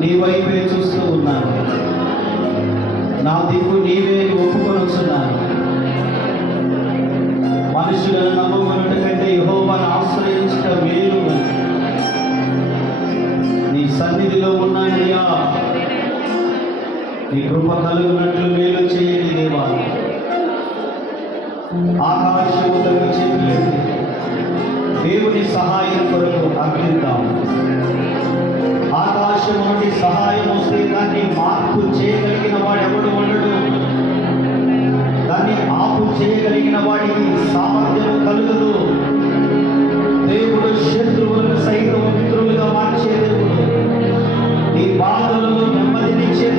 నీ వైపే చూస్తూ ఉన్నాను. నా దిక్కు నీవే ఒప్పుకొని వస్తున్నాను. మనుషులను నమ్మకున్నట కంటే యెహోవాను ఆశ్రయించట మేలు నీ సన్నిధిలో ఉన్నానయ్యా. నీ కృప కలుగునట్లు మేలు చేయని దేవా. ఆకాశములకు చేతులెత్తి దేవుని సహాయం కొరకు అర్థిద్దాం ఆకాశం నుండి సహాయం వస్తే దాన్ని మార్పు చేయగలిగిన వాడు ఎవడు ఉండడు? దాన్ని ఆపు చేయగలిగిన వాడికి సామర్థ్యం కలుగదు. దేవుడు శత్రువులను సైతం మిత్రులుగా మార్చే దేవుడు. నీ బాధలను నెమ్మదినిచ్చే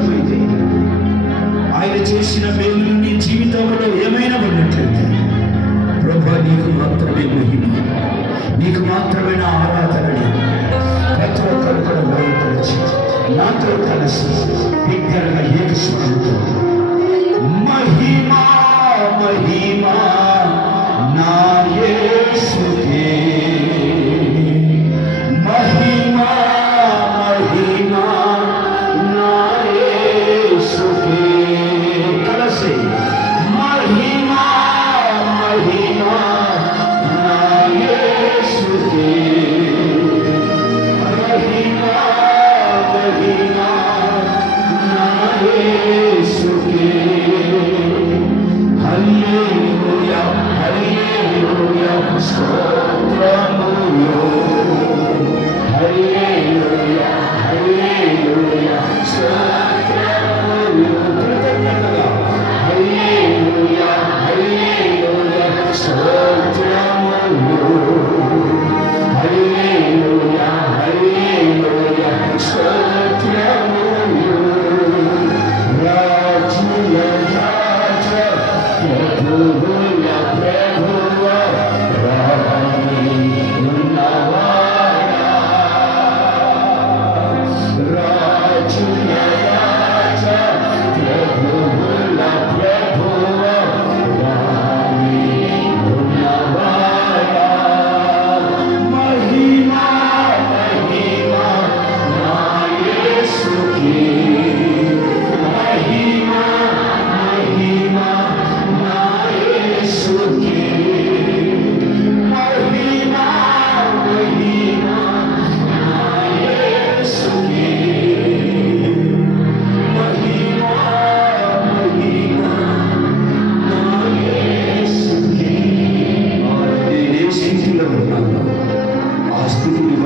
నష్టమైతే ఆయన చేసిన మేలు నీ జీవితంలో ఏమైనా ఉన్నట్లయితే ప్రభా నీకు మాత్రమే మహిమ. నీకు మాత్రమైన ఆరాధనని ప్రతి ఒక్కరు కూడా బయటపరిచి కలిసి విజ్ఞానంగా ఏకస్వామితో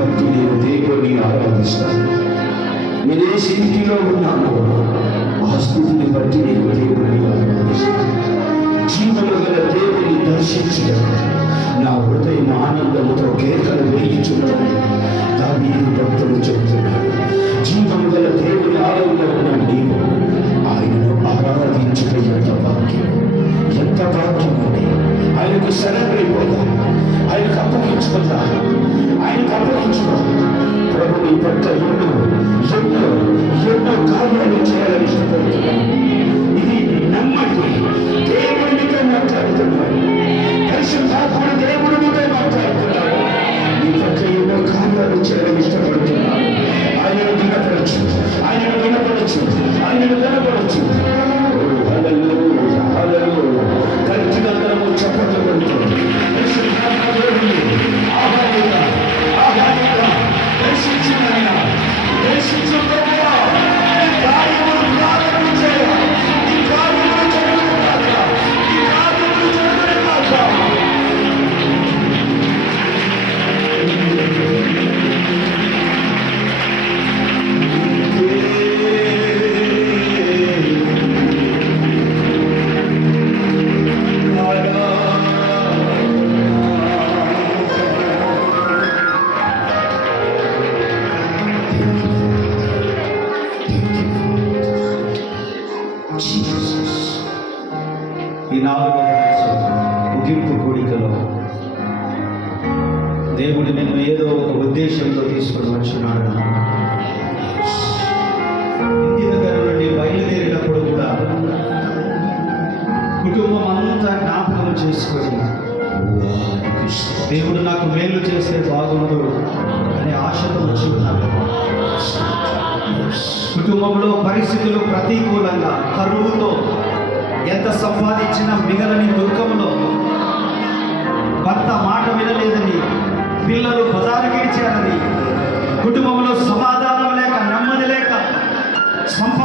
బట్టి నేను దేవుని ఆరాధిస్తాను. నేను ఏ స్థితిలో ఉన్నాను ఆ స్థితిని బట్టి నేను దేవుని ఆరాధిస్తాను. జీవన గల దేవుని దర్శించడం నా హృదయం ఆనందంతో కేకలు వేయించున్నాను దావీదు భక్తులు చెబుతున్నాడు జీవం గల దేవుని ఆలయంలో ఉన్న నీవు ఆయనను ఆరాధించడం ఎంత భాగ్యం. ఎంత భాగ్యం అని ఆయనకు శరణైపోతాం ఆయనకు అప్పగించుకుంటాను ఆయనకు అప్పగించుకో ప్రభు నీ పట్ల ఎన్నో ఎన్నో ఎన్నో కార్యాలు చేయాలని ఇష్టపడుతున్నాను నాలుగో రోజు ముగింపు కూడికలో దేవుడు నిన్ను ఏదో ఒక ఉద్దేశంతో తీసుకుని వచ్చినాడు ఇంటి దగ్గర నుండి బయలుదేరినప్పుడు కూడా కుటుంబం అంతా జ్ఞాపకం చేసుకొని దేవుడు నాకు మేలు చేస్తే బాగుండు అనే ఆశతో వచ్చి ఉన్నాడు. కుటుంబంలో పరిస్థితులు ప్రతికూలంగా కరువుతో ఎంత సంపాదించినా మిగలని దుఃఖంలో భర్త మాట వినలేదని పిల్లలు బజారుకిడిచారని కుటుంబంలో సమాధానం లేక నెమ్మది లేక సంపా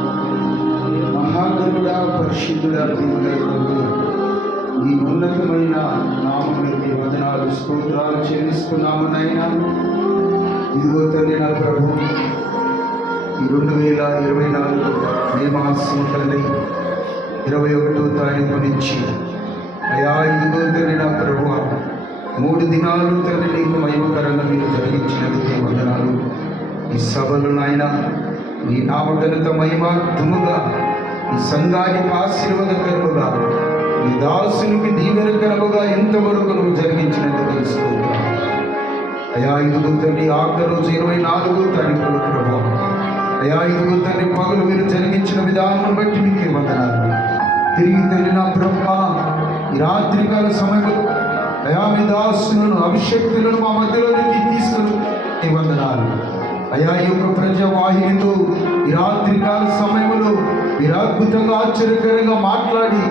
ప్రియుడైన ఈ ఉన్నతమైన నామములకి వదనాలు స్తోత్రాలు చెల్లిస్తున్నాము నాయన. ఇదిగో తండ్రి నా ప్రభు ఈ రెండు వేల ఇరవై నాలుగు మే మాసం తల్లి ఇరవై ఒకటో తారీఖు నుంచి అయా ఇదిగో తండ్రి నా ప్రభు మూడు దినాలు తండ్రి నీకు మహిమకరంగా మీరు జరిగించినందుకే వందనాలు. ఈ సభలు నాయన నీ మహిమ తుముగా ఈ సంఘానికి ఆశీర్వాదకరముగా నీ దాసునికి దీవెనకరముగా ఎంతవరకు నువ్వు జరిగించినట్టు ఈ అయా ఇదిగో తండ్రి ఆఖరి రోజు ఇరవై నాలుగో తారీఖుల ప్రభావం అయా ఇదిగో తండ్రి పగలు మీరు జరిగించిన విధానం బట్టి మీకే వందనాలు. తిరిగి తండ్రి నా బ్రహ్మ ఈ రాత్రికాల సమయంలో అయా మీ దాసులను అభిషక్తులను మా మధ్యలోనికి తీసుకుని నీ వందనాలు. అయా ఈ యొక్క ప్రజావాహినితో ఈ రాత్రికాల సమయంలో మీరు అద్భుతంగా ఆశ్చర్యకరంగా మాట్లాడి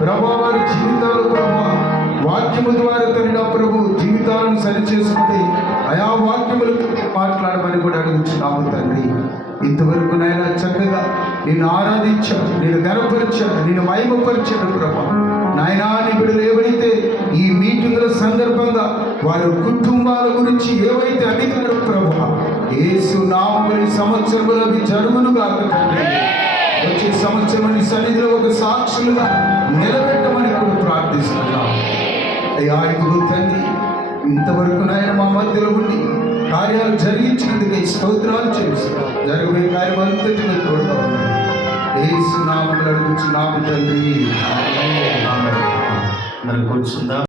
ప్రభా వారి జీవితాలు ప్రభా వాక్యము ద్వారా తన ప్రభు జీవితాలను సరిచేసుకుంటే ఆయా వాక్యములు మాట్లాడమని కూడా అడుగుతున్నాము తండ్రి. ఇంతవరకు నాయన చక్కగా నిన్ను ఆరాధించాను నేను గనపరిచాను నేను మహిమపరిచాను ప్రభా. నాయనా నీ బిడ్డలు ఏవైతే ఈ మీటింగుల సందర్భంగా వారి కుటుంబాల గురించి ఏవైతే అడిగారు ప్రభా ఏసు నామని సంవత్సరములు జరుగునుగా తండ్రి. వచ్చే సంవత్సరం నీ సన్నిధిలో ఒక సాక్షులుగా నిలబెట్టమని కూడా ప్రార్థిస్తున్నాం. అయ్యా ఇదిగో తండ్రి ఇంతవరకు నాయన మా మధ్యలో ఉండి కార్యాలు జరిగించినందుకు ఈ స్తోత్రాలు చేస్తున్నాం జరగబోయే కార్యం అంతటిని మీరు తోడుగా ఉన్నాడు ఏసు నామములు అడుగుచున్నాము తండ్రి. మరి కూర్చుందా.